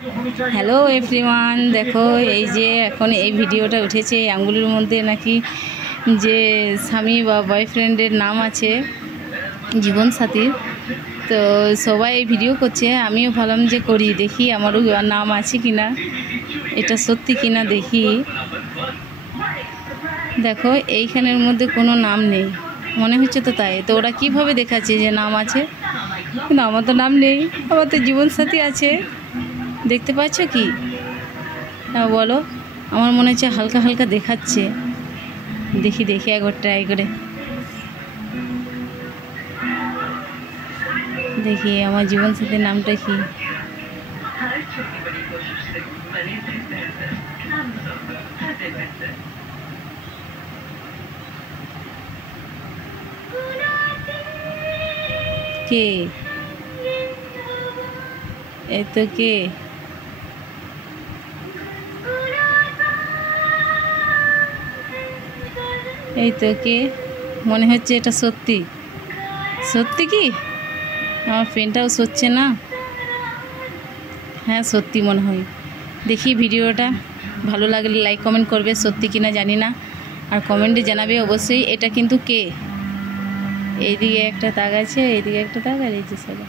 Hello everyone, দেখো এই যে এখন এই ভিডিওটা উঠেছে, এই আঙ্গুলের মধ্যে নাকি যে স্বামী বা বয়ফ্রেন্ডের নাম আছে জীবনসাথীর। তো সবাই এই ভিডিও করছে, আমিও ভাবলাম যে করি, দেখি আমারও নাম আছে কিনা, এটা সত্যি কিনা দেখি। দেখো এইখানের মধ্যে কোনো নাম নেই, মনে হচ্ছে তো তাই। তো ওরা কীভাবে দেখাচ্ছে যে নাম আছে, কিন্তু আমার তো নাম নেই, আমার তো জীবনসাথী আছে। দেখতে পাচ্ছ কি? হ্যাঁ বলো, আমার মনে হচ্ছে হালকা হালকা দেখাচ্ছে। দেখি দেখি একবার ট্রাই করে দেখি আমার জীবনসাথীর নামটা কি। কে? এই তো কে? এই তো কে? মনে হচ্ছে এটা সত্যি। সত্যি কি? আমার পেনটাও সরছে না। হ্যাঁ সত্যি মনে হয়। দেখি ভিডিওটা, ভালো লাগলে লাইক কমেন্ট করবে, সত্যি কিনা জানি না, আর কমেন্টে জানাবে অবশ্যই এটা কিন্তু কে। এইদিকে একটা দাগ আছে, এইদিকে একটা দাগ, আর এই যে সবাই